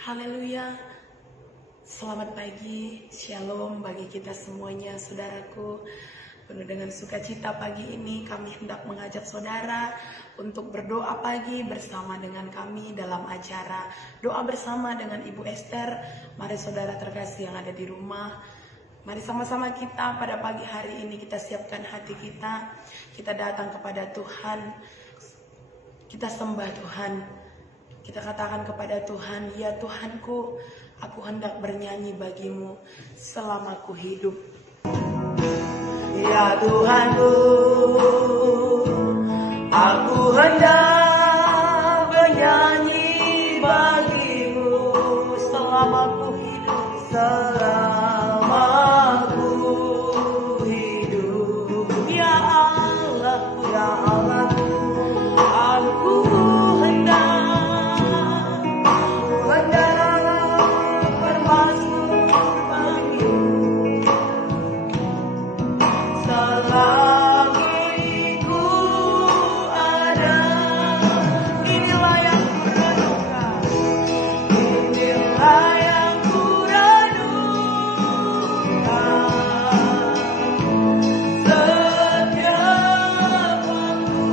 Haleluya. Selamat pagi, shalom bagi kita semuanya, saudaraku. Penuh dengan sukacita pagi ini kami hendak mengajak saudara untuk berdoa pagi bersama dengan kami dalam acara doa bersama dengan Ibu Esther. Mari saudara terkasih yang ada di rumah, mari sama-sama kita pada pagi hari ini kita siapkan hati kita. Kita datang kepada Tuhan, kita sembah Tuhan. Kita katakan kepada Tuhan, ya Tuhanku, aku hendak bernyanyi bagimu selama ku hidup. Ya Tuhanku, aku hendak bernyanyi bagimu selama ku hidup, selama ku hidup. Ya Allahku, ya Allahku, aku hendak bermasmur bagimu selagi ku ada. Inilah yang ku renungkan, inilah yang ku renungkan setiap waktu.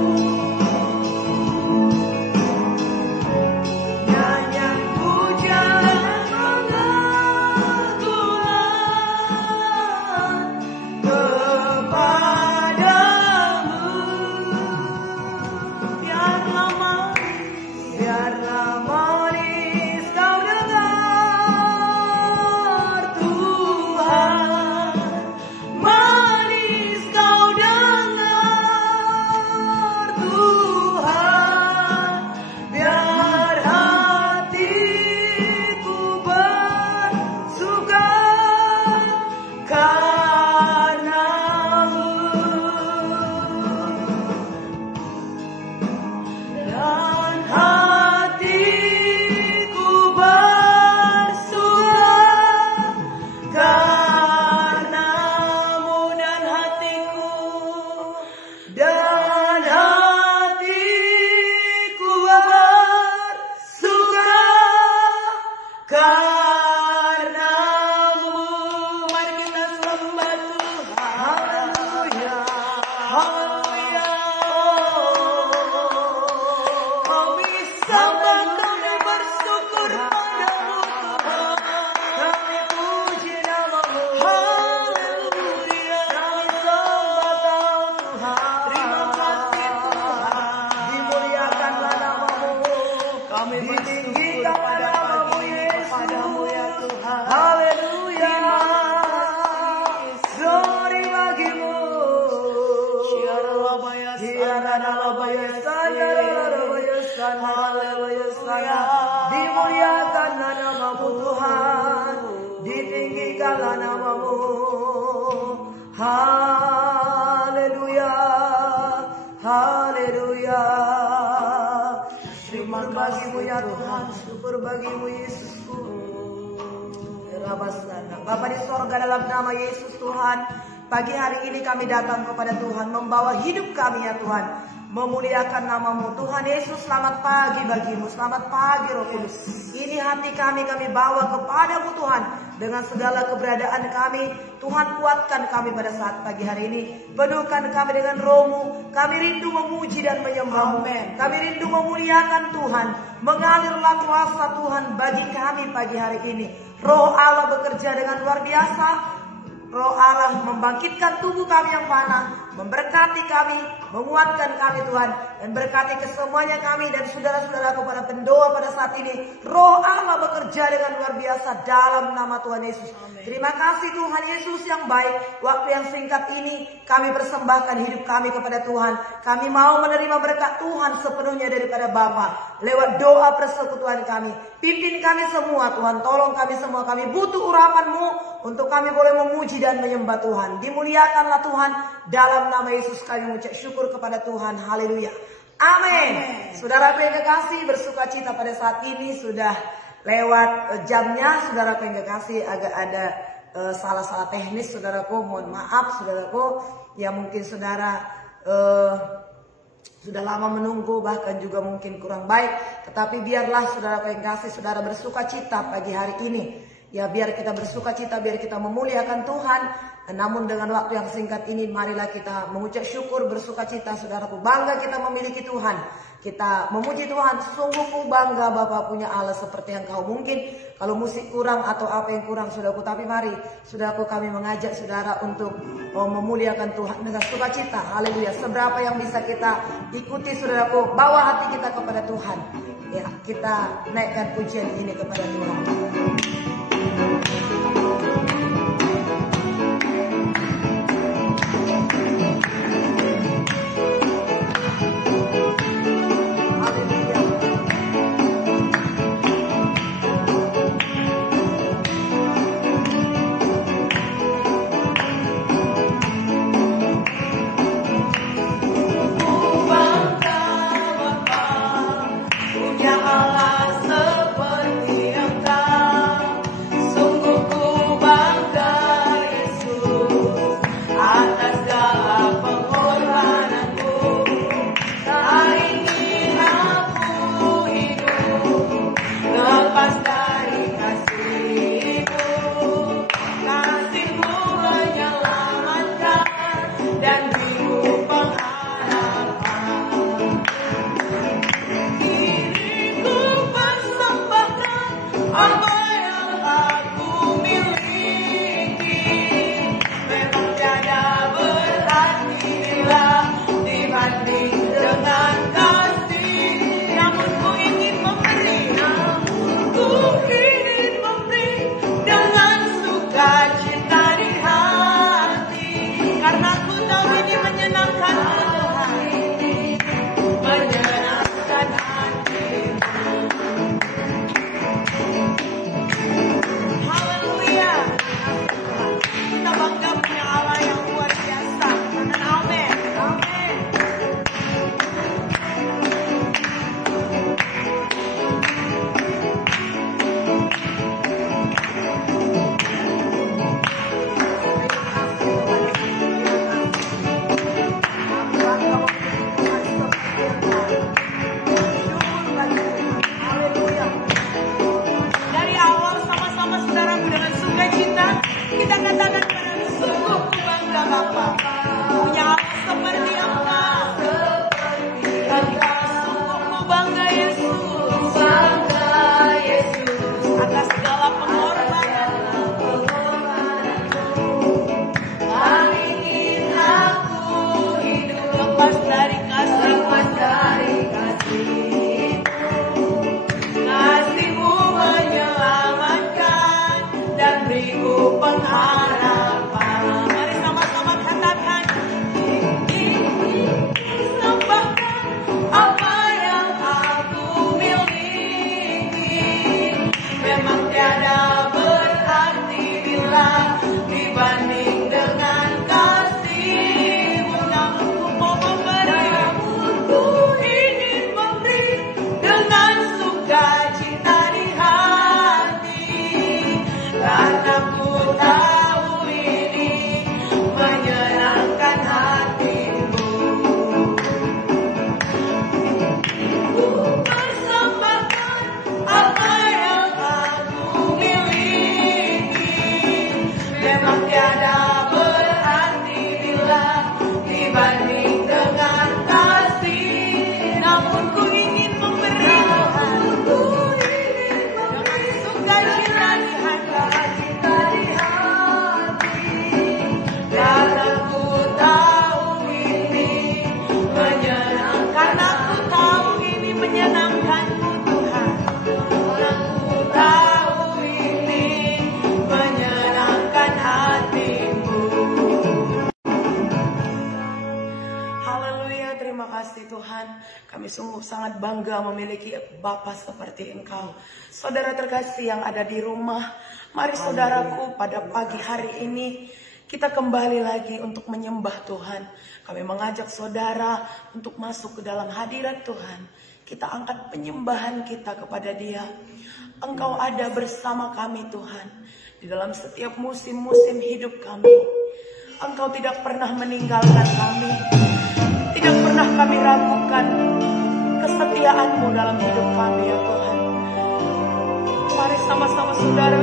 Nyanyian pujian pengakuan kepadamu. Biarlah manis kau dengar Tuhan, manis kau dengar Tuhan. Biar hatiku bersuka karenamu, dan hatiku bersuka karenamu, dan hatiku bersuka karenamu. Mari kita sembah Tuhan. Haleluya, haleluya. Kami sembah, kami bersyukur padamu Tuhan. Kami puji namamu. Haleluya. Kami sembah Kau Tuhan. Terima kasih Tuhan. Dimuliakanlah namamu. Kami ditinggikan pada pagi ini kepadamu ya Tuhan. Haleluya. Glory bagimu. Dimuliakanlah namamu Tuhan, ditinggikanlah namamu. Haleluya, haleluya. Syukur bagimu ya Tuhan, syukur bagimu Yesusku. Bapa di sorga, dalam nama Yesus Tuhan, pagi hari ini kami datang kepada Tuhan, membawa hidup kami ya Tuhan, memuliakan namamu Tuhan Yesus. Selamat pagi bagimu, selamat pagi Roh Kudus. Ini hati kami bawa kepadamu Tuhan, dengan segala keberadaan kami. Tuhan, kuatkan kami pada saat pagi hari ini, penuhkan kami dengan Roh-Mu. Kami rindu memuji dan menyembah-Mu. Kami rindu memuliakan Tuhan. Mengalirlah kuasa Tuhan bagi kami pagi hari ini. Roh Allah bekerja dengan luar biasa. Roh Allah membangkitkan tubuh kami yang fana, memberkati kami, menguatkan kami Tuhan, dan berkati kesemuanya kami dan saudara-saudaraku para pendoa pada saat ini. Roh Allah bekerja dengan luar biasa dalam nama Tuhan Yesus. Amen. Terima kasih Tuhan Yesus yang baik. Waktu yang singkat ini kami persembahkan hidup kami kepada Tuhan. Kami mau menerima berkat Tuhan sepenuhnya daripada Bapa lewat doa persekutuan kami. Pimpin kami semua Tuhan, tolong kami semua. Kami butuh urapan-Mu untuk kami boleh memuji dan menyembah Tuhan. Dimuliakanlah Tuhan. Dalam nama Yesus kami mengucap syukur kepada Tuhan. Haleluya. Amin. Saudaraku yang kekasih, bersuka cita pada saat ini sudah lewat jamnya. Saudaraku yang kekasih, agak ada salah-salah teknis saudaraku. Mohon maaf saudaraku. Ya mungkin saudara sudah lama menunggu, bahkan juga mungkin kurang baik. Tetapi biarlah saudara yang kasih, saudara bersuka cita pagi hari ini. Ya, biar kita bersuka cita, biar kita memuliakan Tuhan. Namun dengan waktu yang singkat ini, marilah kita mengucap syukur, bersuka cita, saudaraku. Bangga kita memiliki Tuhan. Kita memuji Tuhan. Sungguh ku bangga Bapa punya Allah seperti yang kau. Mungkin kalau musik kurang atau apa yang kurang, saudaraku. Tapi mari, saudaraku, kami mengajak saudara untuk memuliakan Tuhan dengan sukacita. Haleluya. Seberapa yang bisa kita ikuti, saudaraku, bawa hati kita kepada Tuhan. Ya, kita naikkan pujian ini kepada Tuhan. Kami sungguh sangat bangga memiliki Bapa seperti Engkau. Saudara terkasih yang ada di rumah, mari saudaraku, pada pagi hari ini kita kembali lagi untuk menyembah Tuhan. Kami mengajak saudara untuk masuk ke dalam hadirat Tuhan. Kita angkat penyembahan kita kepada Dia. Engkau ada bersama kami Tuhan, di dalam setiap musim-musim hidup kami. Engkau tidak pernah meninggalkan kami, tidak pernah pernah kami ragukan kesetiaan-Mu dalam hidup kami ya Tuhan. Mari sama-sama saudara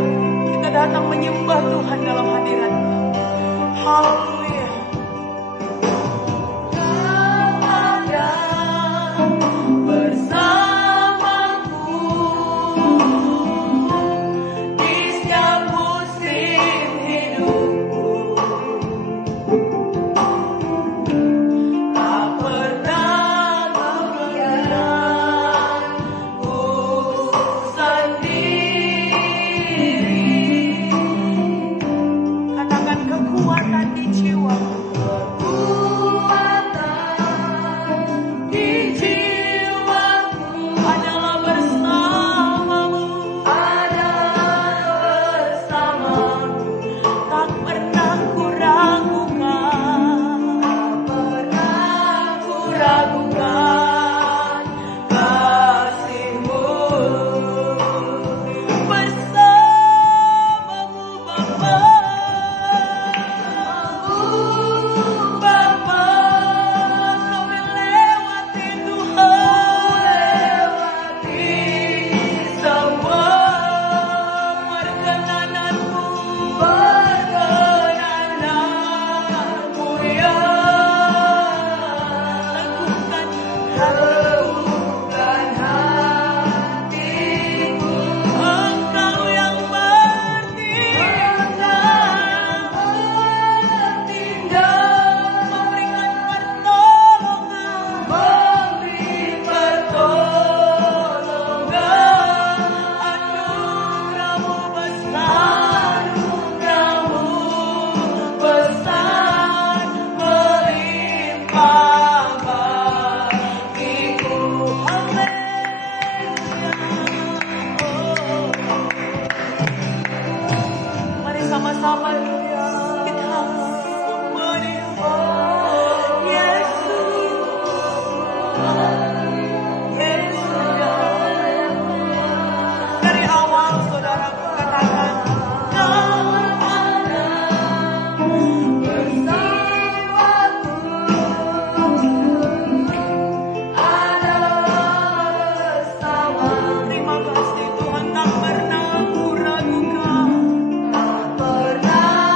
kita datang menyembah Tuhan dalam hadirat-Mu. Haleluya. Pernah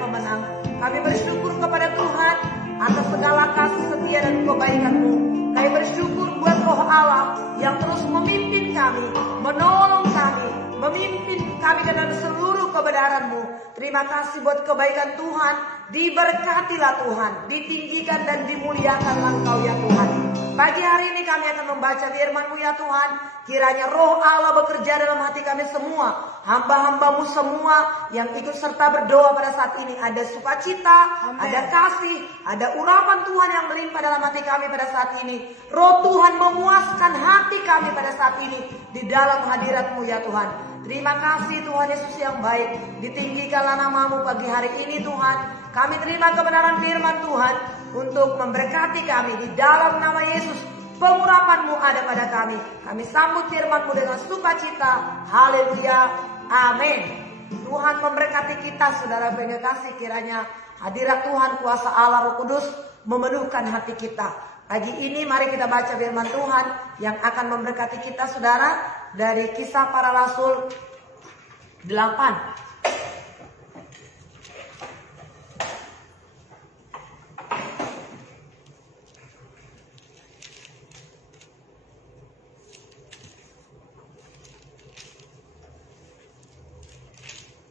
pemenang. Kami bersyukur kepada Tuhan atas segala kasih setia dan kebaikan-Mu. Kami bersyukur buat Roh Allah yang terus memimpin kami, menolong kami, memimpin kami dalam seluruh kebenaran-Mu. Terima kasih buat kebaikan Tuhan. Diberkatilah Tuhan, ditinggikan dan dimuliakanlah Engkau ya Tuhan. Pagi hari ini kami akan membaca firman-Mu ya Tuhan. Kiranya Roh Allah bekerja dalam hati kami semua, hamba-hambamu semua yang ikut serta berdoa pada saat ini. Ada sukacita, ada kasih, ada urapan Tuhan yang melimpah dalam hati kami pada saat ini. Roh Tuhan memuaskan hati kami pada saat ini di dalam hadirat-Mu ya Tuhan. Terima kasih Tuhan Yesus yang baik. Ditinggikanlah nama-Mu pagi hari ini Tuhan. Kami terima kebenaran firman Tuhan untuk memberkati kami di dalam nama Yesus. Pengurapan-Mu ada pada kami. Kami sambut firman-Mu dengan sukacita. Haleluya. Amin. Tuhan memberkati kita, saudara pengasih. Kiranya hadirat Tuhan, kuasa Allah Roh Kudus memenuhkan hati kita. Pagi ini mari kita baca firman Tuhan yang akan memberkati kita, saudara, dari Kisah Para Rasul 8.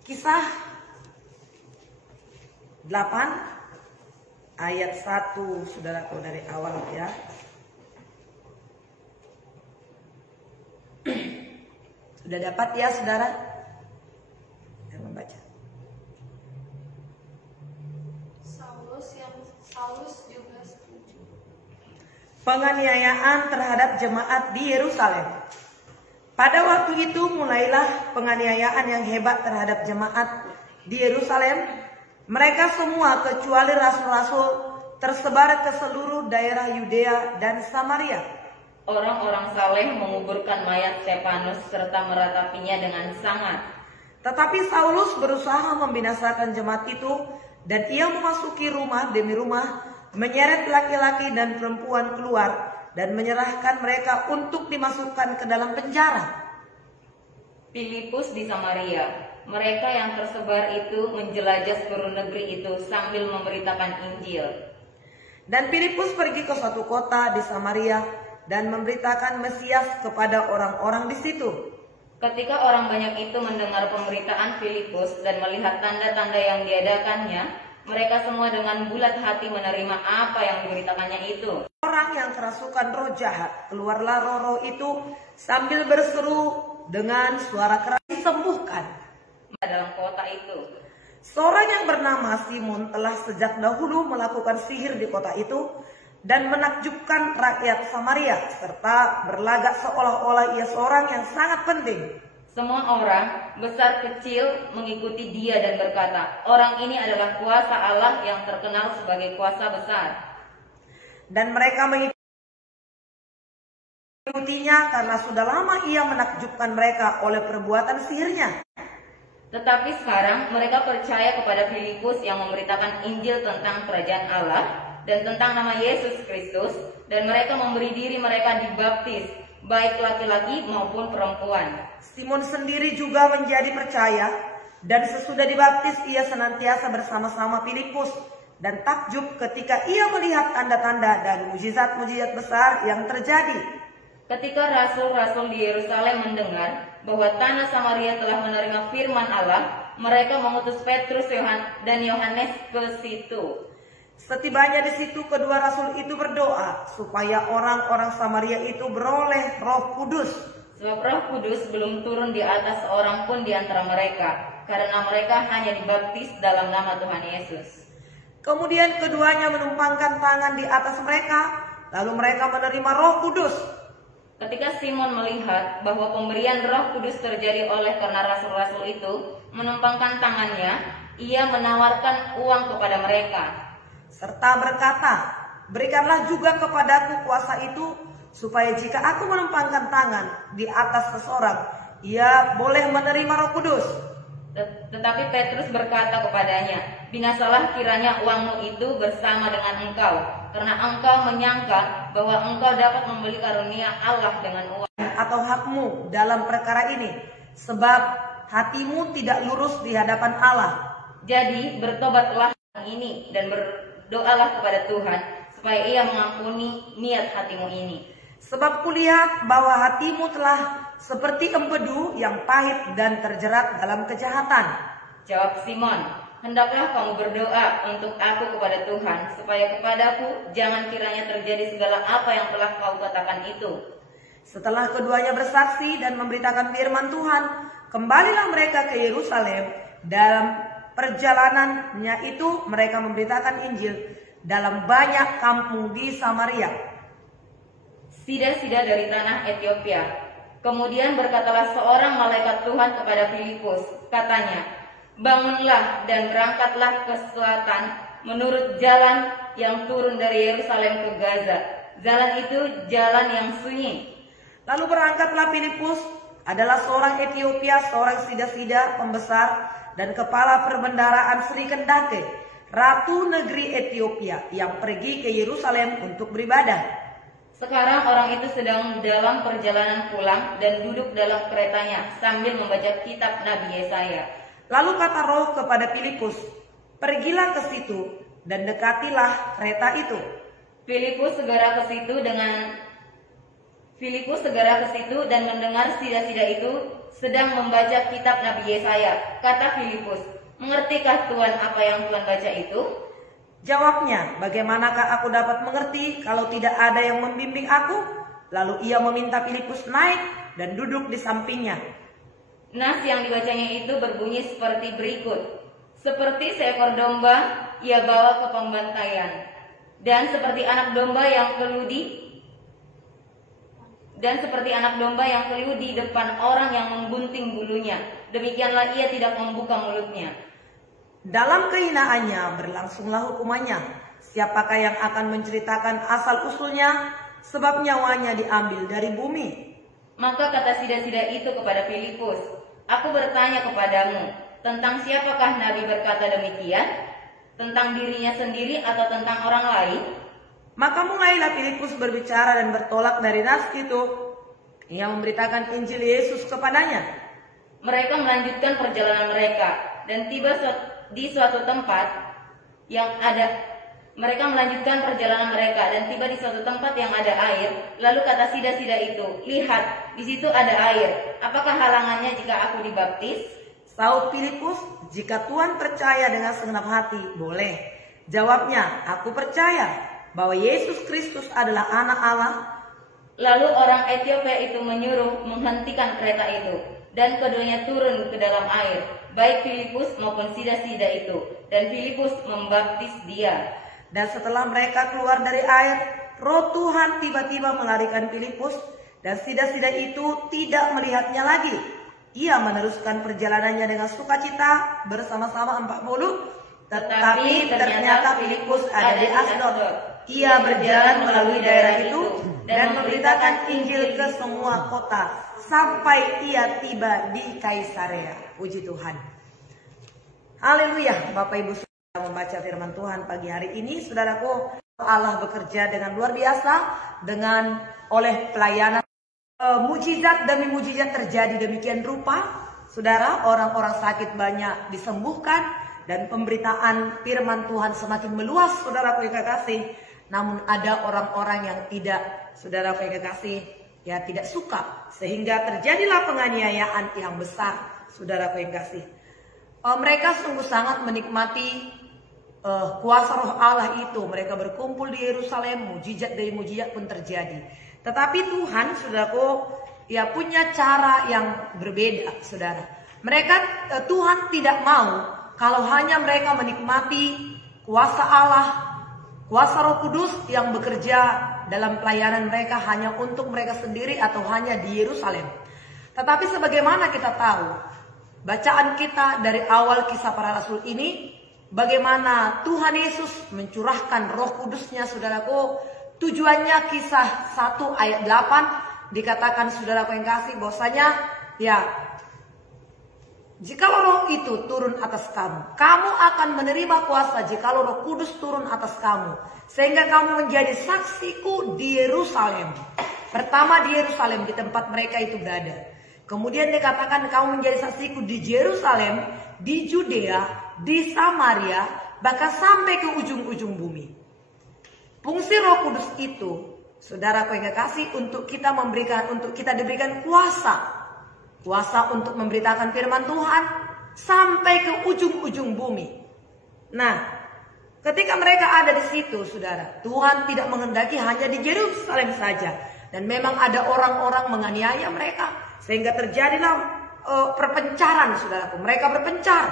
Kisah 8 ayat 1, saudaraku, dari awal ya. Sudah dapat ya saudara? Saya membaca. Saulus juga setuju. Penganiayaan terhadap jemaat di Yerusalem. Pada waktu itu mulailah penganiayaan yang hebat terhadap jemaat di Yerusalem. Mereka semua kecuali rasul-rasul tersebar ke seluruh daerah Yudea dan Samaria. Orang-orang saleh menguburkan mayat Stefanus serta meratapinya dengan sangat. Tetapi Saulus berusaha membinasakan jemaat itu, dan ia memasuki rumah demi rumah, menyeret laki-laki dan perempuan keluar, dan menyerahkan mereka untuk dimasukkan ke dalam penjara. Filipus di Samaria. Mereka yang tersebar itu menjelajah seluruh negeri itu sambil memberitakan Injil. Dan Filipus pergi ke suatu kota di Samaria dan memberitakan Mesias kepada orang-orang di situ. Ketika orang banyak itu mendengar pemberitaan Filipus dan melihat tanda-tanda yang diadakannya, mereka semua dengan bulat hati menerima apa yang diberitakannya itu. Orang yang kerasukan roh jahat, keluarlah roh-roh itu sambil berseru dengan suara keras, disembuhkan. Dalam kota itu, seorang yang bernama Simon telah sejak dahulu melakukan sihir di kota itu dan menakjubkan rakyat Samaria, serta berlagak seolah-olah ia seorang yang sangat penting. Semua orang, besar kecil, mengikuti dia dan berkata, orang ini adalah kuasa Allah yang terkenal sebagai kuasa besar. Dan mereka mengikutinya karena sudah lama ia menakjubkan mereka oleh perbuatan sihirnya. Tetapi sekarang mereka percaya kepada Filipus yang memberitakan Injil tentang kerajaan Allah dan tentang nama Yesus Kristus, dan mereka memberi diri mereka dibaptis, baik laki-laki maupun perempuan. Simon sendiri juga menjadi percaya, dan sesudah dibaptis ia senantiasa bersama-sama Filipus dan takjub ketika ia melihat tanda-tanda dan mujizat-mujizat besar yang terjadi. Ketika rasul-rasul di Yerusalem mendengar bahwa tanah Samaria telah menerima firman Allah, mereka mengutus Petrus dan Yohanes ke situ. Setibanya di situ, kedua rasul itu berdoa supaya orang-orang Samaria itu beroleh Roh Kudus. Sebab Roh Kudus belum turun di atas seorang pun di antara mereka, karena mereka hanya dibaptis dalam nama Tuhan Yesus. Kemudian keduanya menumpangkan tangan di atas mereka, lalu mereka menerima Roh Kudus. Ketika Simon melihat bahwa pemberian Roh Kudus terjadi oleh karena rasul-rasul itu menumpangkan tangannya, ia menawarkan uang kepada mereka, serta berkata, berikanlah juga kepadaku kuasa itu, supaya jika aku menumpangkan tangan di atas seseorang, ia boleh menerima Roh Kudus. Tetapi Petrus berkata kepadanya, binasalah kiranya uangmu itu bersama dengan engkau, karena engkau menyangka bahwa engkau dapat membeli karunia Allah dengan uang. Atau hakmu dalam perkara ini, sebab hatimu tidak lurus di hadapan Allah. Jadi bertobatlah ini dan berdoalah kepada Tuhan supaya Ia mengampuni niat hatimu ini. Sebab kulihat bahwa hatimu telah seperti empedu yang pahit dan terjerat dalam kejahatan. Jawab Simon, hendaklah kamu berdoa untuk aku kepada Tuhan, supaya kepadaku jangan kiranya terjadi segala apa yang telah kau katakan itu. Setelah keduanya bersaksi dan memberitakan firman Tuhan, kembalilah mereka ke Yerusalem. Dalam perjalanannya itu mereka memberitakan Injil dalam banyak kampung di Samaria. Sida-sida dari tanah Ethiopia. Kemudian berkatalah seorang malaikat Tuhan kepada Filipus, katanya, bangunlah dan berangkatlah ke selatan menurut jalan yang turun dari Yerusalem ke Gaza. Jalan itu jalan yang sunyi. Lalu berangkatlah Filipus, adalah seorang Ethiopia, seorang sida-sida pembesar dan kepala perbendaharaan Sri Kendake, ratu negeri Ethiopia yang pergi ke Yerusalem untuk beribadah. Sekarang orang itu sedang dalam perjalanan pulang dan duduk dalam keretanya sambil membaca kitab Nabi Yesaya. Lalu kata Roh kepada Filipus, pergilah ke situ dan dekatilah kereta itu. Filipus segera ke situ dan mendengar sida-sida itu sedang membaca kitab Nabi Yesaya. Kata Filipus, mengertikah Tuhan apa yang Tuhan baca itu? Jawabnya, bagaimanakah aku dapat mengerti kalau tidak ada yang membimbing aku? Lalu ia meminta Filipus naik dan duduk di sampingnya. Nas yang dibacanya itu berbunyi seperti berikut. Seperti seekor domba ia bawa ke pembantaian, dan seperti anak domba yang keliu di depan orang yang menggunting bulunya, demikianlah ia tidak membuka mulutnya. Dalam kehinaannya berlangsunglah hukumannya. Siapakah yang akan menceritakan asal-usulnya? Sebab nyawanya diambil dari bumi. Maka kata sida-sida itu kepada Filipus, aku bertanya kepadamu, tentang siapakah Nabi berkata demikian? Tentang dirinya sendiri atau tentang orang lain? Maka mulailah Filipus berbicara dan bertolak dari nas itu. Ia memberitakan Injil Yesus kepadanya. Mereka melanjutkan perjalanan mereka dan tiba di suatu tempat yang ada air. Lalu kata sida-sida itu, lihat, di situ ada air. Apakah halangannya jika aku dibaptis? Saud Filipus, jika Tuhan percaya dengan segenap hati, boleh. Jawabnya, aku percaya bahwa Yesus Kristus adalah anak Allah. Lalu orang Ethiopia itu menyuruh menghentikan kereta itu, dan keduanya turun ke dalam air, baik Filipus maupun sida-sida itu, dan Filipus membaptis dia. Dan setelah mereka keluar dari air, Roh Tuhan tiba-tiba melarikan Filipus, dan sida-sida itu tidak melihatnya lagi. Ia meneruskan perjalanannya dengan sukacita bersama-sama 40. Tetapi ternyata Filipus ada di Asdod. Ia berjalan melalui daerah itu dan memberitakan Injil ke semua kota sampai ia tiba di Kaisarea. Puji Tuhan. Haleluya. Bapak Ibu sudah membaca firman Tuhan pagi hari ini. Saudaraku, Allah bekerja dengan luar biasa dengan oleh pelayanan. Mujizat demi mujizat terjadi demikian rupa. Saudara, orang-orang sakit banyak disembuhkan dan pemberitaan firman Tuhan semakin meluas. Saudaraku yang kekasih. Namun ada orang-orang yang tidak, saudaraku yang kekasih, ya tidak suka. Sehingga terjadilah penganiayaan yang besar, saudaraku yang kekasih. Mereka sungguh sangat menikmati kuasa roh Allah itu. Mereka berkumpul di Yerusalem, mujizat dari mujizat pun terjadi. Tetapi Tuhan, saudaraku, ya punya cara yang berbeda, saudara. Tuhan tidak mau kalau hanya mereka menikmati kuasa Allah, kuasa Roh Kudus yang bekerja dalam pelayanan mereka hanya untuk mereka sendiri atau hanya di Yerusalem. Tetapi sebagaimana kita tahu, bacaan kita dari awal kisah para rasul ini, bagaimana Tuhan Yesus mencurahkan Roh Kudusnya, saudaraku. Tujuannya kisah 1 ayat 8 dikatakan, saudaraku yang kasih, bahwasanya ya, jikalau Roh itu turun atas kamu, kamu akan menerima kuasa jikalau Roh Kudus turun atas kamu, sehingga kamu menjadi saksiku di Yerusalem. Pertama di Yerusalem, di tempat mereka itu berada. Kemudian dikatakan kamu menjadi saksiku di Yerusalem, di Judea, di Samaria, bahkan sampai ke ujung-ujung bumi. Fungsi Roh Kudus itu, saudaraku yang kekasih, untuk kita diberikan kuasa untuk memberitakan firman Tuhan sampai ke ujung-ujung bumi. Nah, ketika mereka ada di situ, saudara, Tuhan tidak menghendaki hanya di Yerusalem saja. Dan memang ada orang-orang menganiaya mereka, sehingga terjadilah perpencaran, saudaraku. Mereka berpencar.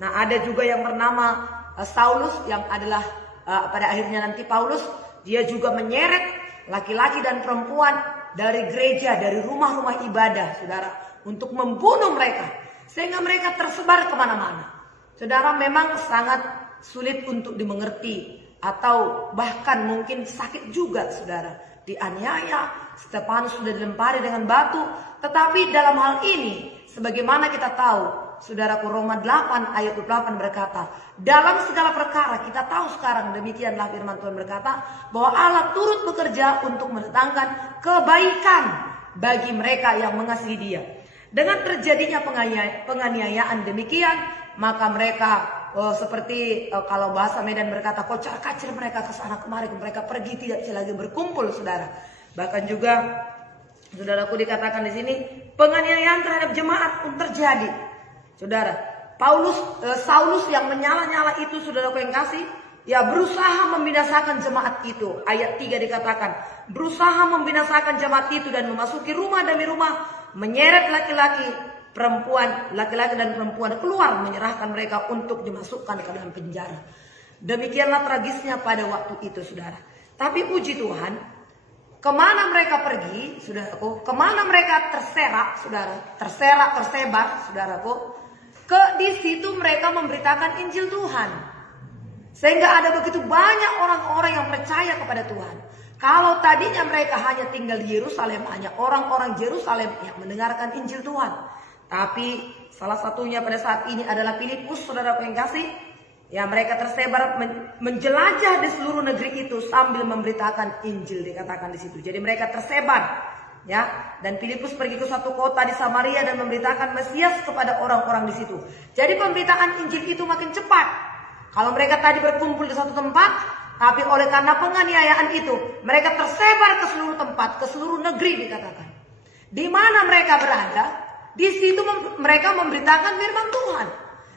Nah, ada juga yang bernama Saulus, yang adalah pada akhirnya nanti Paulus. Dia juga menyeret laki-laki dan perempuan dari gereja, dari rumah-rumah ibadah, saudara, untuk membunuh mereka, sehingga mereka tersebar kemana-mana. Saudara, memang sangat sulit untuk dimengerti, atau bahkan mungkin sakit juga, saudara. Dianiaya, Stefanus sudah dilempari dengan batu. Tetapi dalam hal ini, sebagaimana kita tahu, saudaraku, Roma 8 ayat 28 berkata, dalam segala perkara kita tahu sekarang, demikianlah firman Tuhan berkata, bahwa Allah turut bekerja untuk mendatangkan kebaikan bagi mereka yang mengasihi Dia. Dengan terjadinya penganiayaan demikian, maka mereka seperti kalau bahasa Medan berkata, kocar-kacir mereka ke sana kemari, mereka pergi, tidak bisa lagi berkumpul, saudara. Bahkan juga, saudaraku, dikatakan di sini penganiayaan terhadap jemaat pun terjadi, saudara. Saulus yang menyala-nyala itu, saudaraku yang kasih, ya berusaha membinasakan jemaat itu. Ayat 3 dikatakan, berusaha membinasakan jemaat itu dan memasuki rumah demi rumah, menyeret laki-laki dan perempuan keluar, menyerahkan mereka untuk dimasukkan ke dalam penjara. Demikianlah tragisnya pada waktu itu, saudara. Tapi puji Tuhan, kemana mereka pergi, saudaraku? Kemana mereka tersebar, saudaraku? Di situ mereka memberitakan Injil Tuhan, sehingga ada begitu banyak orang-orang yang percaya kepada Tuhan. Kalau tadinya mereka hanya tinggal di Yerusalem, hanya orang-orang Yerusalem yang mendengarkan Injil Tuhan. Tapi salah satunya pada saat ini adalah Filipus, saudaraku yang kasih. Ya, mereka tersebar menjelajah di seluruh negeri itu sambil memberitakan Injil, dikatakan di situ. Jadi mereka tersebar, ya. Dan Filipus pergi ke satu kota di Samaria dan memberitakan Mesias kepada orang-orang di situ. Jadi pemberitaan Injil itu makin cepat. Kalau mereka tadi berkumpul di satu tempat, tapi oleh karena penganiayaan itu, mereka tersebar ke seluruh tempat, ke seluruh negeri, dikatakan. Di mana mereka berada, di situ mereka memberitakan firman Tuhan.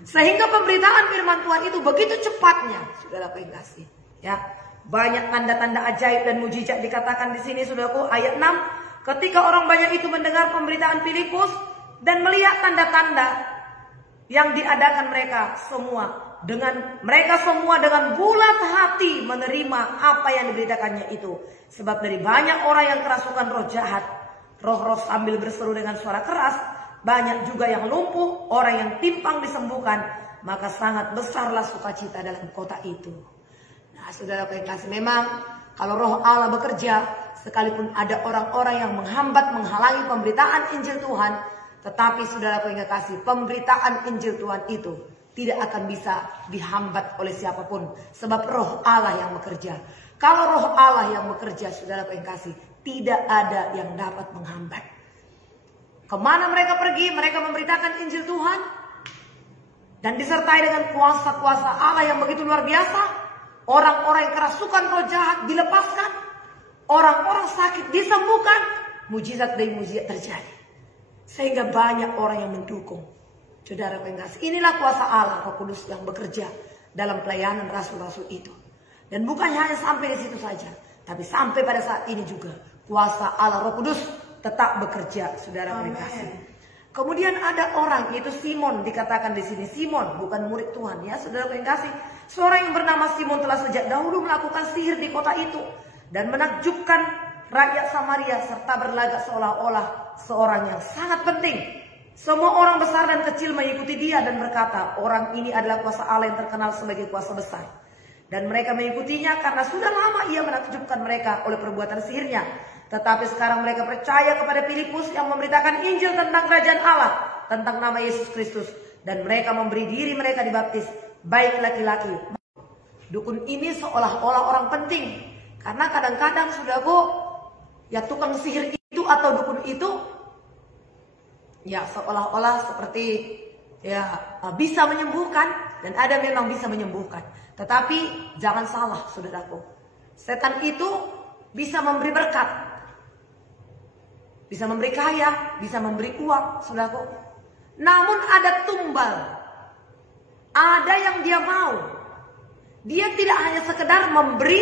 Sehingga pemberitaan firman Tuhan itu begitu cepatnya, saudaraku yang kasih. Ya, banyak tanda-tanda ajaib dan mujizat dikatakan di sini, saudaraku. Ayat 6, ketika orang banyak itu mendengar pemberitaan Filipus dan melihat tanda-tanda yang diadakan mereka semua dengan bulat hati menerima apa yang diberitakannya itu. Sebab dari banyak orang yang kerasukan roh jahat, roh-roh sambil berseru dengan suara keras, banyak juga yang lumpuh, orang yang timpang disembuhkan, maka sangat besarlah sukacita dalam kota itu. Nah, saudara yang kasih, memang kalau Roh Allah bekerja, sekalipun ada orang-orang yang menghambat, menghalangi pemberitaan Injil Tuhan, tetapi saudara yang kasih, pemberitaan Injil Tuhan itu tidak akan bisa dihambat oleh siapapun, sebab Roh Allah yang bekerja. Kalau Roh Allah yang bekerja, saudara yang kasih, tidak ada yang dapat menghambat. Kemana mereka pergi, mereka memberitakan Injil Tuhan. Dan disertai dengan kuasa-kuasa Allah yang begitu luar biasa. Orang-orang yang kerasukan roh jahat dilepaskan. Orang-orang sakit disembuhkan. Mujizat demi mujizat terjadi. Sehingga banyak orang yang mendukung. Saudara pengasih, inilah kuasa Allah, Roh Kudus yang bekerja dalam pelayanan rasul-rasul itu. Dan bukan hanya sampai di situ saja, tapi sampai pada saat ini juga kuasa Allah Roh Kudus tetap bekerja, saudara kasih. Kemudian ada orang, yaitu Simon, dikatakan di sini Simon, bukan murid Tuhan, ya saudara kasih. Seorang yang bernama Simon telah sejak dahulu melakukan sihir di kota itu dan menakjubkan rakyat Samaria serta berlagak seolah-olah seorang yang sangat penting. Semua orang besar dan kecil mengikuti dia dan berkata, orang ini adalah kuasa Allah yang terkenal sebagai kuasa besar. Dan mereka mengikutinya karena sudah lama ia menakjubkan mereka oleh perbuatan sihirnya. Tetapi sekarang mereka percaya kepada Filipus yang memberitakan Injil tentang kerajaan Allah, tentang nama Yesus Kristus. Dan mereka memberi diri mereka dibaptis, baik laki-laki. Dukun ini seolah-olah orang penting. Karena kadang-kadang saudaraku, ya tukang sihir itu atau dukun itu, ya seolah-olah seperti ya bisa menyembuhkan dan ada memang bisa menyembuhkan. Tetapi jangan salah saudaraku. Setan itu bisa memberi berkat, bisa memberi kaya, bisa memberi uang saudaraku. Namun ada tumbal, ada yang dia mau. Dia tidak hanya sekedar memberi,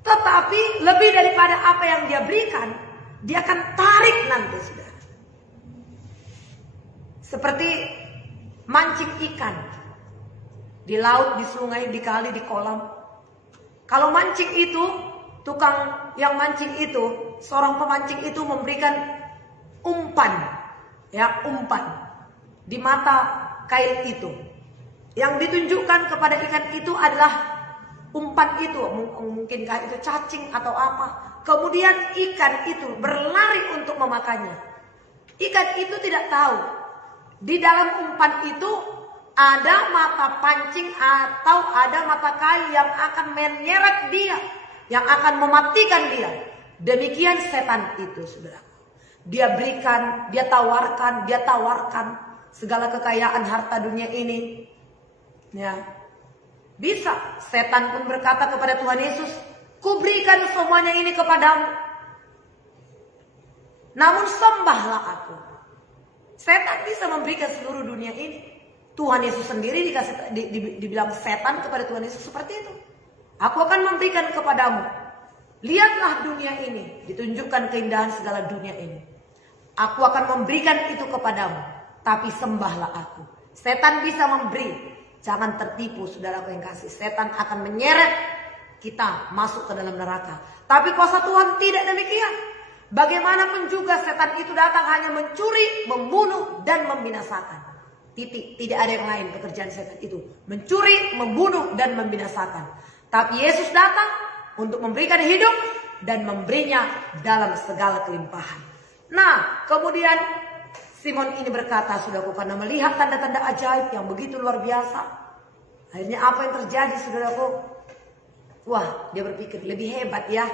tetapi lebih daripada apa yang dia berikan, dia akan tarik nanti saudara. Seperti mancing ikan di laut, di sungai, di kali, di kolam. Kalau mancing itu, tukang yang mancing itu, seorang pemancing itu memberikan umpan, ya umpan di mata kail itu. Yang ditunjukkan kepada ikan itu adalah umpan itu, mungkinkah itu cacing atau apa. Kemudian ikan itu berlari untuk memakannya. Ikan itu tidak tahu di dalam umpan itu ada mata pancing atau ada mata kail yang akan menyeret dia, yang akan mematikan dia. Demikian setan itu saudara. Dia berikan, dia tawarkan segala kekayaan harta dunia ini. Ya. Bisa setan pun berkata kepada Tuhan Yesus, "Kuberikan semuanya ini kepadamu. Namun sembahlah aku." Setan bisa memberikan seluruh dunia ini. Tuhan Yesus sendiri dibilang setan kepada Tuhan Yesus seperti itu. "Aku akan memberikan kepadamu. Lihatlah dunia ini." Ditunjukkan keindahan segala dunia ini. "Aku akan memberikan itu kepadamu. Tapi sembahlah aku." Setan bisa memberi. Jangan tertipu saudaraku yang kasih. Setan akan menyeret kita masuk ke dalam neraka. Tapi kuasa Tuhan tidak demikian. Bagaimanapun juga setan itu datang hanya mencuri, membunuh, dan membinasakan. Titik. Tidak ada yang lain pekerjaan setan itu. Mencuri, membunuh, dan membinasakan. Tapi Yesus datang untuk memberikan hidup dan memberinya dalam segala kelimpahan. Nah, kemudian Simon ini berkata, saudaraku, karena melihat tanda-tanda ajaib yang begitu luar biasa. Akhirnya apa yang terjadi, saudaraku? Wah, dia berpikir lebih hebat ya.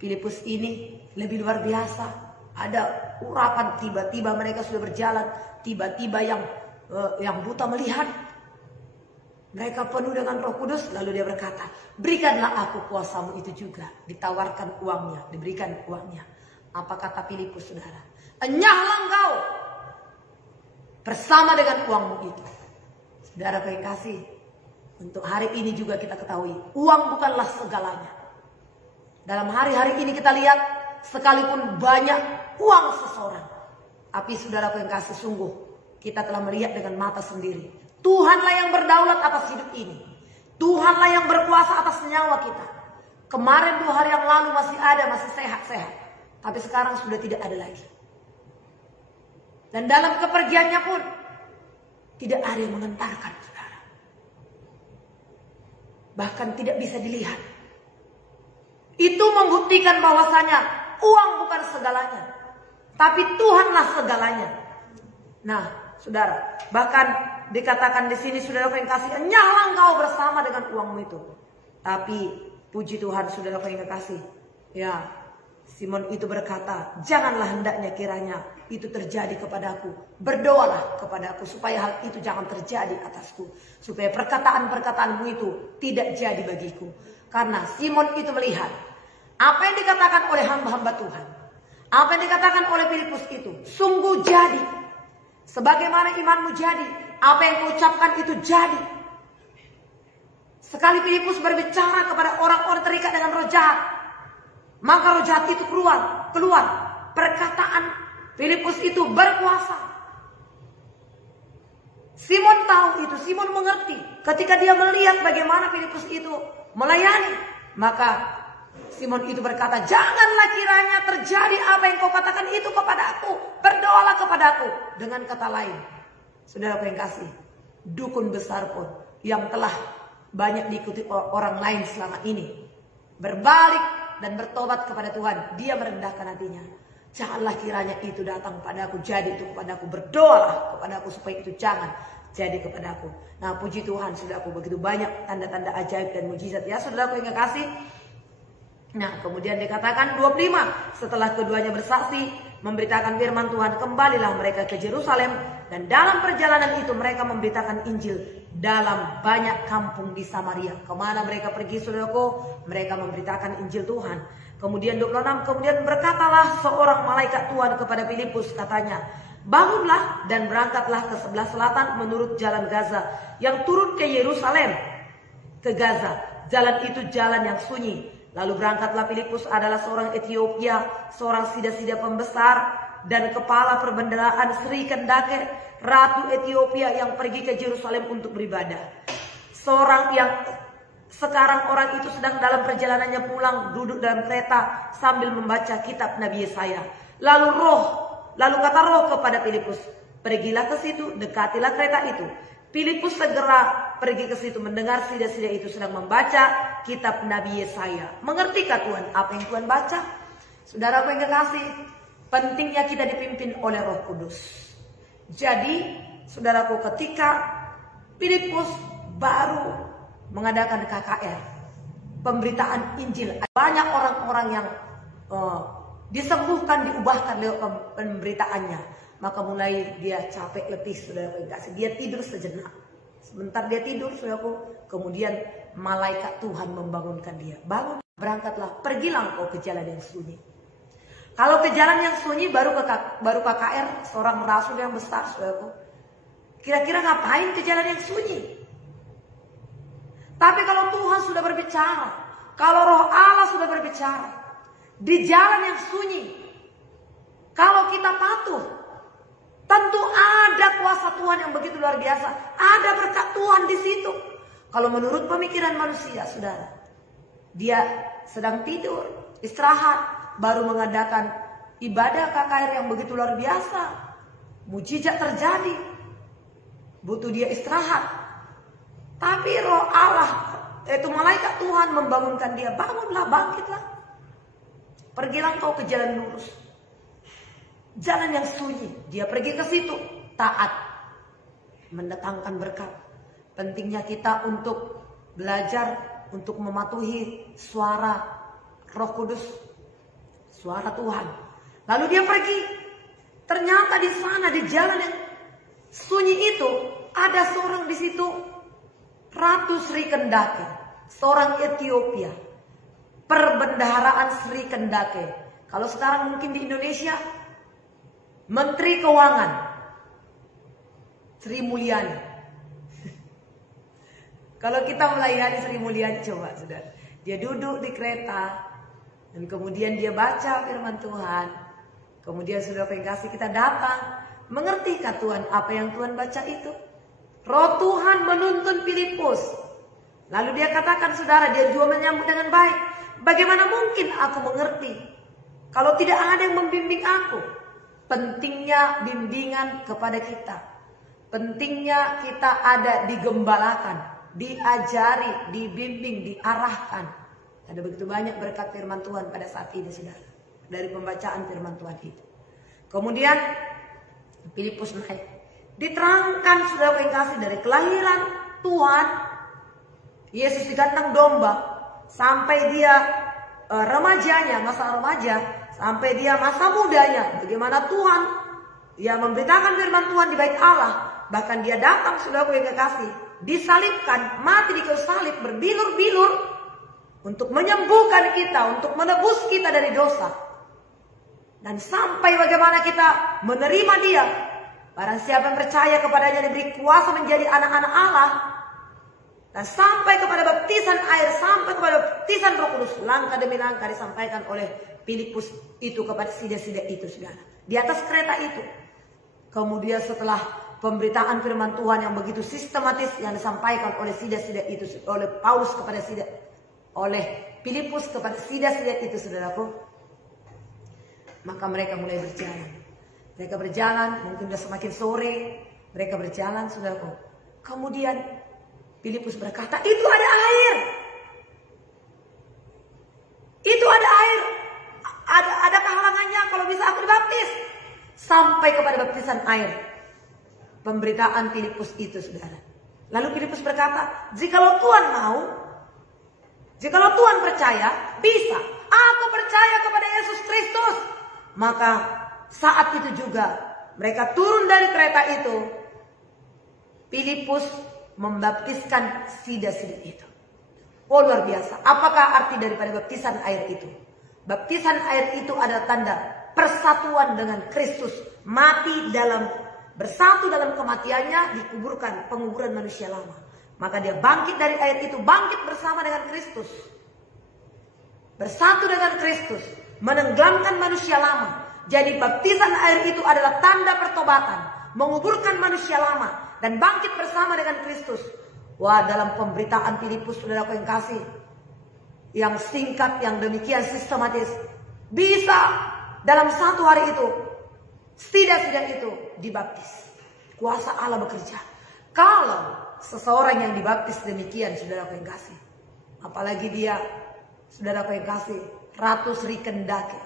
Filipus ini lebih luar biasa. Ada urapan, tiba-tiba mereka sudah berjalan. Tiba-tiba yang buta melihat. Mereka penuh dengan Roh Kudus. Lalu dia berkata, "Berikanlah aku kuasamu itu juga." Ditawarkan uangnya, diberikan uangnya. Apa kata Filipus, saudara? "Enyahlah engkau bersama dengan uangmu itu." Saudara yang kasih, untuk hari ini juga kita ketahui, uang bukanlah segalanya. Dalam hari-hari ini kita lihat, sekalipun banyak uang seseorang, tapi saudara yang kasih, sungguh kita telah melihat dengan mata sendiri. Tuhanlah yang berdaulat atas hidup ini. Tuhanlah yang berkuasa atas nyawa kita. Kemarin 2 hari yang lalu masih ada, masih sehat-sehat. Tapi sekarang sudah tidak ada lagi. Dan dalam kepergiannya pun tidak ada yang mengentarkan saudara. Bahkan tidak bisa dilihat. Itu membuktikan bahwasanya uang bukan segalanya. Tapi Tuhanlah segalanya. Nah, saudara, bahkan dikatakan di sini, saudara yang kasih, "Enyahlah engkau bersama dengan uangmu itu." Tapi puji Tuhan, saudara yang kasih, ya, Simon itu berkata, "Janganlah hendaknya kiranya itu terjadi kepadaku. Berdoalah kepadaku supaya hal itu jangan terjadi atasku. Supaya perkataan-perkataanmu itu tidak jadi bagiku." Karena Simon itu melihat apa yang dikatakan oleh hamba-hamba Tuhan. Apa yang dikatakan oleh Filipus itu sungguh jadi. Sebagaimana imanmu jadi, apa yang kau ucapkan itu jadi. Sekali Filipus berbicara kepada orang-orang terikat dengan roh jahat, maka roh jahat itu keluar. Perkataan Filipus itu berkuasa. Simon tahu itu, Simon mengerti. Ketika dia melihat bagaimana Filipus itu melayani, maka Simon itu berkata, "Janganlah kiranya terjadi apa yang kau katakan itu kepada aku. Berdoalah kepada aku." Dengan kata lain, saudara yang kasih, dukun besar pun yang telah banyak diikuti orang lain selama ini berbalik dan bertobat kepada Tuhan, dia merendahkan hatinya. "Janganlah kiranya itu datang padaku, jadi itu kepadaku. Berdoalah kepadaku supaya itu jangan jadi kepadaku." Nah, puji Tuhan, saudaraku, begitu banyak tanda-tanda ajaib dan mujizat ya, saudaraku yang kasih. Nah, kemudian dikatakan 25, setelah keduanya bersaksi, memberitakan firman Tuhan, kembalilah mereka ke Yerusalem. Dan dalam perjalanan itu mereka memberitakan Injil dalam banyak kampung di Samaria. Kemana mereka pergi, saudaraku? Mereka memberitakan Injil Tuhan. Kemudian 26, kemudian berkatalah seorang malaikat Tuhan kepada Filipus, katanya, bangunlah dan berangkatlah ke sebelah selatan menurut jalan Gaza, yang turun ke Yerusalem, ke Gaza. Jalan itu jalan yang sunyi. Lalu berangkatlah Filipus, adalah seorang Ethiopia, seorang sida-sida pembesar dan kepala perbendaharaan Sri Kendake, Ratu Ethiopia yang pergi ke Yerusalem untuk beribadah. Seorang yang sekarang orang itu sedang dalam perjalanannya pulang, duduk dalam kereta sambil membaca kitab Nabi Yesaya. Lalu kata Roh kepada Filipus, pergilah ke situ, dekatilah kereta itu. Filipus segera pergi ke situ, mendengar sida-sida itu sedang membaca kitab Nabi Yesaya. Mengertikah Tuhan apa yang Tuhan baca? Saudara yang kekasih, pentingnya kita dipimpin oleh Roh Kudus. Jadi, saudaraku, ketika Filipus baru mengadakan KKR, pemberitaan Injil, banyak orang-orang yang disembuhkan, diubahkan lewat pemberitaannya. Maka mulai dia capek letih, saudaraku yang kasih. Dia tidur sejenak. Sebentar dia tidur, saudaraku. Kemudian malaikat Tuhan membangunkan dia. Bangun, berangkatlah, pergilah engkau ke jalan yang sunyi. Kalau ke jalan yang sunyi baru KKR, seorang rasul yang besar, saudaraku. Kira-kira ngapain ke jalan yang sunyi? Tapi kalau Tuhan sudah berbicara, kalau Roh Allah sudah berbicara, di jalan yang sunyi, kalau kita patuh, tentu ada kuasa Tuhan yang begitu luar biasa. Ada berkat Tuhan di situ. Kalau menurut pemikiran manusia, saudara, dia sedang tidur, istirahat, baru mengadakan ibadah KKR yang begitu luar biasa. Mujizat terjadi. Butuh dia istirahat. Tapi Roh Allah, yaitu malaikat Tuhan membangunkan dia. Bangunlah, bangkitlah. Pergilah kau ke jalan lurus. Jalan yang sunyi. Dia pergi ke situ. Taat. Mendatangkan berkat. Pentingnya kita untuk belajar, untuk mematuhi suara Roh Kudus. Suara Tuhan. Lalu dia pergi. Ternyata di sana, di jalan yang sunyi itu, ada seorang di situ, Ratu Sri Kendake, seorang Ethiopia, perbendaharaan Sri Kendake. Kalau sekarang mungkin di Indonesia, Menteri Keuangan Sri Mulyani. Kalau kita melayani Sri Mulyani, coba saudara, dia duduk di kereta dan kemudian dia baca firman Tuhan. Kemudian saudara kasih kita datang, mengertikah Tuhan apa yang Tuhan baca itu? Roh Tuhan menuntun Filipus. Lalu dia katakan, saudara, dia juga menyambut dengan baik. Bagaimana mungkin aku mengerti kalau tidak ada yang membimbing aku? Pentingnya bimbingan kepada kita. Pentingnya kita ada digembalakan, diajari, dibimbing, diarahkan. Ada begitu banyak berkat firman Tuhan pada saat ini, saudara. Dari pembacaan firman Tuhan itu. Kemudian Filipus naik. Diterangkan, saudara yang kasih, dari kelahiran Tuhan, Yesus digantang domba, sampai dia remajanya, masa remaja, sampai dia masa mudanya, bagaimana Tuhan dia memberitakan firman Tuhan di bait Allah. Bahkan dia datang, saudara yang kekasih, disalibkan, mati di kayu salib, berbilur-bilur untuk menyembuhkan kita, untuk menebus kita dari dosa. Dan sampai bagaimana kita menerima dia. Barang siapa yang percaya kepadanya diberi kuasa menjadi anak-anak Allah. Dan sampai kepada baptisan air, sampai kepada baptisan Roh Kudus. Langkah demi langkah disampaikan oleh Filipus itu kepada sida-sida itu, saudara. Di atas kereta itu. Kemudian setelah pemberitaan firman Tuhan yang begitu sistematis yang disampaikan oleh sida-sida itu, oleh Paulus kepada sida, oleh Filipus kepada sida-sida itu, saudaraku. Maka mereka mulai berjalan. Mereka berjalan, mungkin sudah semakin sore. Mereka berjalan, saudaraku. Kemudian Filipus berkata, itu ada air. Itu ada air. Ada kehalangannya kalau bisa aku dibaptis. Sampai kepada baptisan air. Pemberitaan Filipus itu, saudara. Lalu Filipus berkata, jikalau Tuhan mau, jikalau Tuhan percaya, bisa. Aku percaya kepada Yesus Kristus. Maka saat itu juga mereka turun dari kereta itu, Filipus membaptiskan sida-sida itu. Oh luar biasa. Apakah arti daripada baptisan air itu? Baptisan air itu adalah tanda persatuan dengan Kristus, bersatu dalam kematiannya, dikuburkan penguburan manusia lama. Maka dia bangkit dari air itu, bangkit bersama dengan Kristus, bersatu dengan Kristus, menenggelamkan manusia lama. Jadi baptisan air itu adalah tanda pertobatan, menguburkan manusia lama dan bangkit bersama dengan Kristus. Wah, dalam pemberitaan Filipus, saudaraku yang kasih, yang singkat, yang demikian sistematis, bisa dalam satu hari itu, sida-sida itu dibaptis. Kuasa Allah bekerja. Kalau seseorang yang dibaptis demikian, saudaraku yang kasih, apalagi dia, saudaraku yang kasih, Ratu Sri Kendake,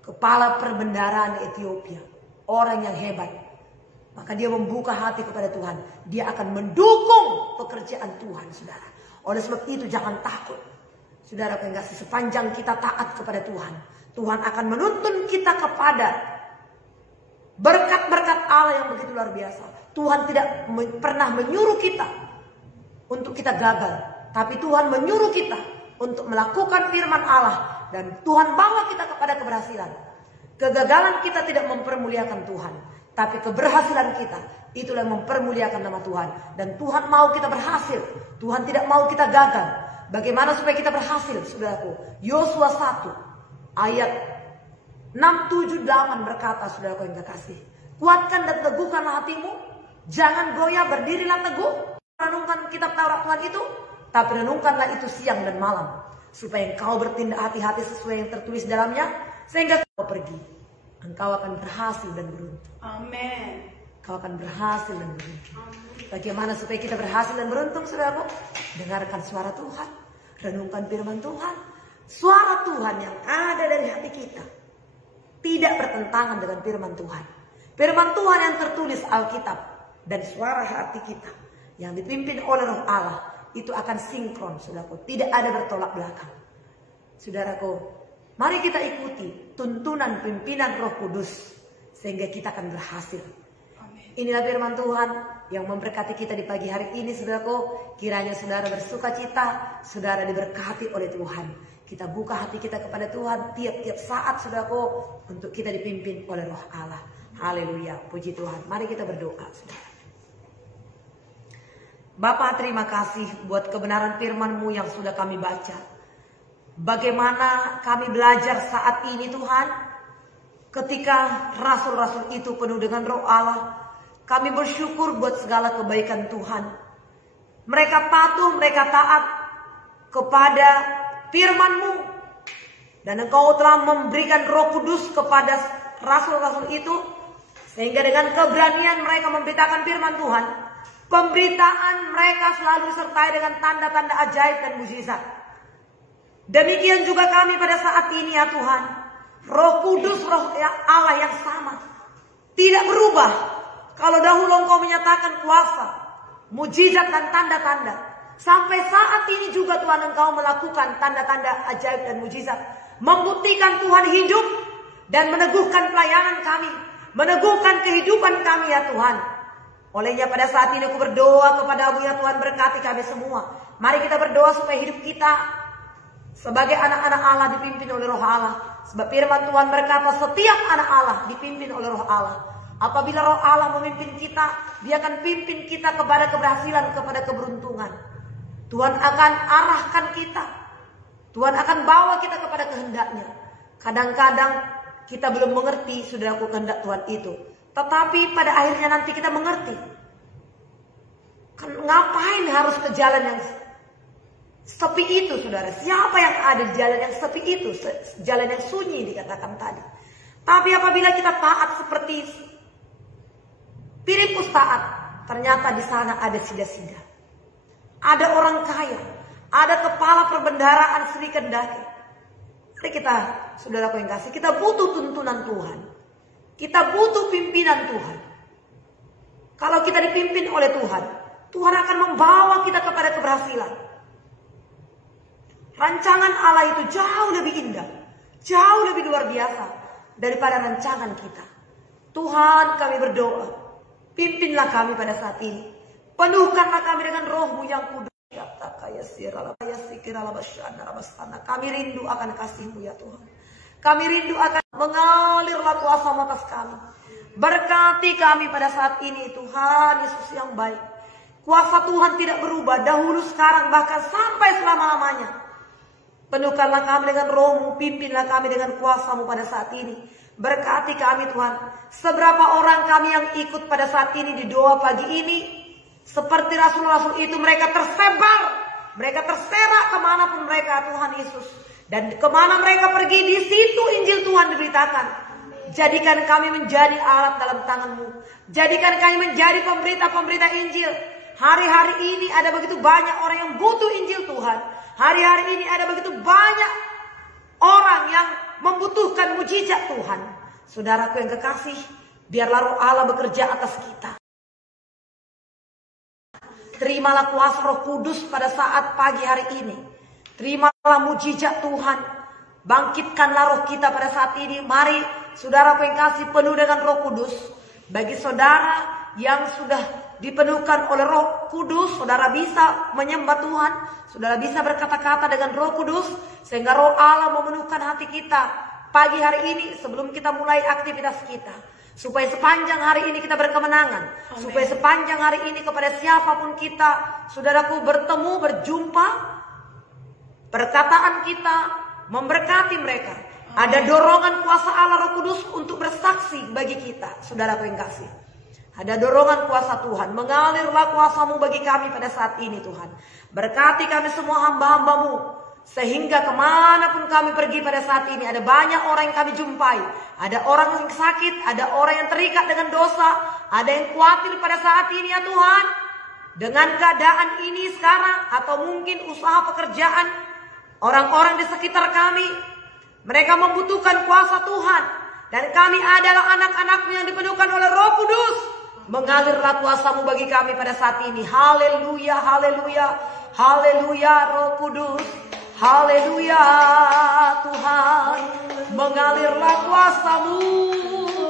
kepala perbendaharaan Ethiopia, orang yang hebat, maka dia membuka hati kepada Tuhan. Dia akan mendukung pekerjaan Tuhan, saudara. Oleh sebab itu jangan takut, saudara yang kasih, sepanjang kita taat kepada Tuhan, Tuhan akan menuntun kita kepada berkat-berkat Allah yang begitu luar biasa. Tuhan tidak pernah menyuruh kita untuk kita gagal, tapi Tuhan menyuruh kita untuk melakukan firman Allah, dan Tuhan bawa kita kepada keberhasilan. Kegagalan kita tidak mempermuliakan Tuhan, tapi keberhasilan kita itulah yang mempermuliakan nama Tuhan. Dan Tuhan mau kita berhasil, Tuhan tidak mau kita gagal. Bagaimana supaya kita berhasil, saudaraku? Yosua 1 ayat 6, 7, 8 berkata, saudaraku yang kekasih, kuatkan dan teguhkanlah hatimu, jangan goyah, berdirilah teguh. Renungkan kitab Taurat Tuhan itu, tapi renungkanlah itu siang dan malam, supaya engkau bertindak hati-hati sesuai yang tertulis dalamnya, sehingga kau pergi, engkau akan berhasil dan beruntung. Amin. Kau akan berhasil dan beruntung. Bagaimana supaya kita berhasil dan beruntung, saudaraku? Dengarkan suara Tuhan, renungkan firman Tuhan. Suara Tuhan yang ada dari hati kita tidak bertentangan dengan firman Tuhan. Firman Tuhan yang tertulis Alkitab dan suara hati kita yang dipimpin oleh Roh Allah itu akan sinkron, saudaraku. Tidak ada bertolak belakang. Saudaraku, mari kita ikuti tuntunan pimpinan Roh Kudus sehingga kita akan berhasil. Inilah firman Tuhan yang memberkati kita di pagi hari ini, saudaraku. Kiranya saudara bersuka cita, saudara diberkati oleh Tuhan. Kita buka hati kita kepada Tuhan tiap-tiap saat, saudaraku, untuk kita dipimpin oleh Roh Allah. Haleluya, puji Tuhan. Mari kita berdoa, saudara. Bapa, terima kasih buat kebenaran firman-Mu yang sudah kami baca. Bagaimana kami belajar saat ini, Tuhan, ketika rasul-rasul itu penuh dengan Roh Allah. Kami bersyukur buat segala kebaikan Tuhan. Mereka patuh, mereka taat kepada firman-Mu. Dan Engkau telah memberikan Roh Kudus kepada rasul-rasul itu, sehingga dengan keberanian mereka memberitakan firman Tuhan. Pemberitaan mereka selalu disertai dengan tanda-tanda ajaib dan mukjizat. Demikian juga kami pada saat ini, ya Tuhan. Roh Kudus, Roh Allah yang sama, tidak berubah. Kalau dahulu Engkau menyatakan kuasa, mukjizat dan tanda-tanda, sampai saat ini juga Tuhan Engkau melakukan tanda-tanda ajaib dan mukjizat, membuktikan Tuhan hidup dan meneguhkan pelayanan kami, meneguhkan kehidupan kami, ya Tuhan. Olehnya pada saat ini aku berdoa kepada-Mu, ya Tuhan, berkati kami semua. Mari kita berdoa supaya hidup kita sebagai anak-anak Allah dipimpin oleh Roh Allah. Sebab firman Tuhan berkata setiap anak Allah dipimpin oleh Roh Allah. Apabila Roh Allah memimpin kita, Dia akan pimpin kita kepada keberhasilan, kepada keberuntungan. Tuhan akan arahkan kita, Tuhan akan bawa kita kepada kehendak-Nya. Kadang-kadang kita belum mengerti, saudaraku, kehendak Tuhan itu. Tetapi pada akhirnya nanti kita mengerti. Ngapain harus ke jalan yang sepi itu, saudara? Siapa yang ada di jalan yang sepi itu? Jalan yang sunyi dikatakan tadi. Tapi apabila kita taat seperti Filipus taat, ternyata di sana ada sida-sida. Ada orang kaya, ada kepala perbendaharaan Sri Kendake. Mari kita, saudaraku yang kasih, kita butuh tuntunan Tuhan. Kita butuh pimpinan Tuhan. Kalau kita dipimpin oleh Tuhan, Tuhan akan membawa kita kepada keberhasilan. Rancangan Allah itu jauh lebih indah, jauh lebih luar biasa. daripada rancangan kita. Tuhan, kami berdoa, pimpinlah kami pada saat ini. Penuhkanlah kami dengan Roh-Mu yang kudus. Kami rindu akan kasih-Mu ya Tuhan. Kami rindu akan mengalirlah kuasa-Mu atas kami. Berkati kami pada saat ini Tuhan Yesus yang baik. Kuasa Tuhan tidak berubah dahulu, sekarang, bahkan sampai selama-lamanya. Penuhkanlah kami dengan Roh-Mu, pimpinlah kami dengan kuasa-Mu pada saat ini. Berkati kami Tuhan. Seberapa orang kami yang ikut pada saat ini di doa pagi ini, seperti rasul-rasul itu, mereka tersebar, mereka terserak kemanapun mereka Tuhan Yesus. Dan kemana mereka pergi, di situ Injil Tuhan diberitakan. Jadikan kami menjadi alat dalam tangan-Mu. Jadikan kami menjadi pemberita-pemberita Injil. Hari-hari ini ada begitu banyak orang yang butuh Injil Tuhan. Hari-hari ini ada begitu banyak orang yang membutuhkan mujizat Tuhan. Saudaraku yang kekasih, biarlah Roh Allah bekerja atas kita. Terimalah kuasa Roh Kudus pada saat pagi hari ini. Terimalah mujizat Tuhan. Bangkitkanlah roh kita pada saat ini. Mari saudaraku yang kasih, penuh dengan Roh Kudus. Bagi saudara yang sudah dipenuhkan oleh Roh Kudus, saudara bisa menyembah Tuhan, saudara bisa berkata-kata dengan Roh Kudus, sehingga Roh Allah memenuhkan hati kita pagi hari ini sebelum kita mulai aktivitas kita. Supaya sepanjang hari ini kita berkemenangan. Amen. Supaya sepanjang hari ini kepada siapapun kita, saudaraku, bertemu, berjumpa, perkataan kita memberkati mereka. Ada dorongan kuasa Allah Roh Kudus untuk bersaksi bagi kita, saudaraku yang kasih. Ada dorongan kuasa Tuhan. Mengalirlah kuasa-Mu bagi kami pada saat ini Tuhan. Berkati kami semua hamba-hamba-Mu. Sehingga kemanapun kami pergi pada saat ini, ada banyak orang yang kami jumpai. Ada orang yang sakit, ada orang yang terikat dengan dosa. Ada yang khawatir pada saat ini ya Tuhan. Dengan keadaan ini sekarang, atau mungkin usaha pekerjaan, orang-orang di sekitar kami, mereka membutuhkan kuasa Tuhan. Dan kami adalah anak-anak-Mu yang dipenuhkan oleh Roh Kudus. Mengalirlah kuasa-Mu bagi kami pada saat ini. Haleluya, haleluya, haleluya Roh Kudus. Haleluya Tuhan. Mengalirlah kuasa-Mu,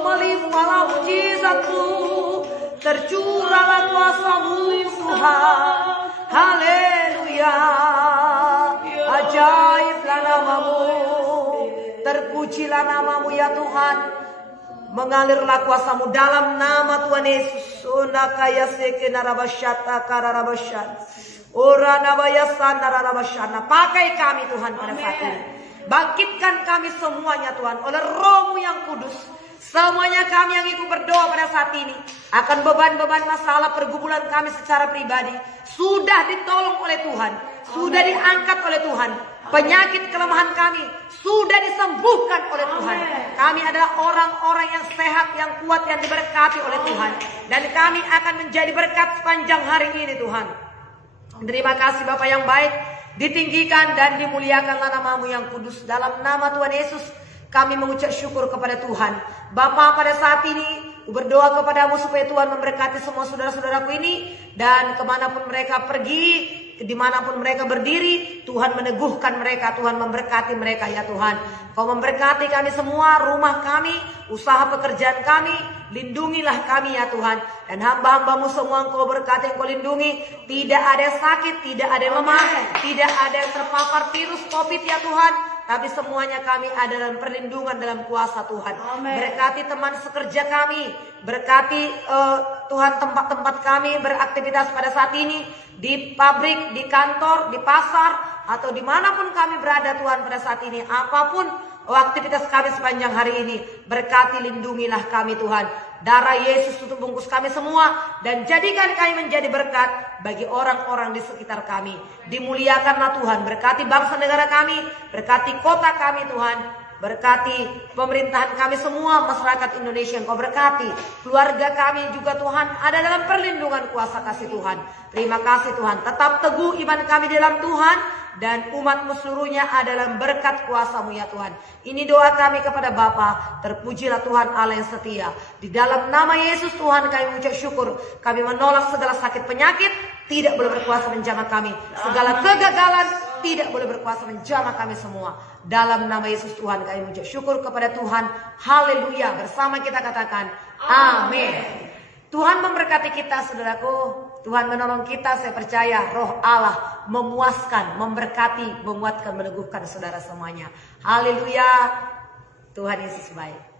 melimpahlah mujizat-Mu, tercurahlah kuasa-Mu Tuhan. Haleluya. Ajaiblah nama-Mu, terpujilah nama-Mu ya Tuhan. Mengalirlah kuasa-Mu dalam nama Tuhan Yesus. Pakai kami Tuhan pada saat ini. Bangkitkan kami semuanya Tuhan oleh Roh-Mu yang kudus. Semuanya kami yang ikut berdoa pada saat ini, akan beban-beban masalah pergumulan kami secara pribadi sudah ditolong oleh Tuhan, sudah diangkat oleh Tuhan. Penyakit kelemahan kami sudah disembuhkan oleh Tuhan. Kami adalah orang-orang yang sehat, yang kuat, yang diberkati oleh Tuhan. Dan kami akan menjadi berkat sepanjang hari ini Tuhan. Terima kasih Bapa yang baik. Ditinggikan dan dimuliakanlah nama-Mu yang kudus. Dalam nama Tuhan Yesus kami mengucap syukur kepada Tuhan. Bapa, pada saat ini berdoa kepada-Mu supaya Tuhan memberkati semua saudara-saudaraku ini. Dan kemanapun mereka pergi, dimanapun mereka berdiri, Tuhan meneguhkan mereka, Tuhan memberkati mereka ya Tuhan. Kau memberkati kami semua, rumah kami, usaha pekerjaan kami, lindungilah kami ya Tuhan. Dan hamba-hamba-Mu semua Engkau berkati, Engkau lindungi. Tidak ada yang sakit, tidak ada yang lemah, tidak ada yang terpapar virus COVID ya Tuhan. Tapi semuanya kami ada dalam perlindungan, dalam kuasa Tuhan. Amen. Berkati teman sekerja kami. Berkati Tuhan tempat-tempat kami beraktivitas pada saat ini. Di pabrik, di kantor, di pasar, atau dimanapun kami berada Tuhan pada saat ini. Apapun aktivitas kami sepanjang hari ini. Berkati, lindungilah kami Tuhan. Darah Yesus tutup bungkus kami semua. Dan jadikan kami menjadi berkat bagi orang-orang di sekitar kami. Dimuliakanlah Tuhan. Berkati bangsa negara kami. Berkati kota kami Tuhan. Berkati pemerintahan kami semua, masyarakat Indonesia Engkau berkati. Keluarga kami juga Tuhan ada dalam perlindungan kuasa kasih Tuhan. Terima kasih Tuhan. Tetap teguh iman kami dalam Tuhan. Dan umat-Mu seluruhnya adalah berkat kuasa-Mu ya Tuhan. Ini doa kami kepada Bapa. Terpujilah Tuhan Allah yang setia. Di dalam nama Yesus Tuhan kami mengucap syukur. Kami menolak segala sakit penyakit. Tidak boleh berkuasa menjamah kami. Segala kegagalan, tidak boleh berkuasa menjamah kami semua. Dalam nama Yesus Tuhan kami mengucap syukur kepada Tuhan. Haleluya. Bersama kita katakan amin. Tuhan memberkati kita saudaraku. Tuhan menolong kita, saya percaya roh Allah memuaskan, memberkati, menguatkan, meneguhkan saudara semuanya. Haleluya. Tuhan Yesus baik.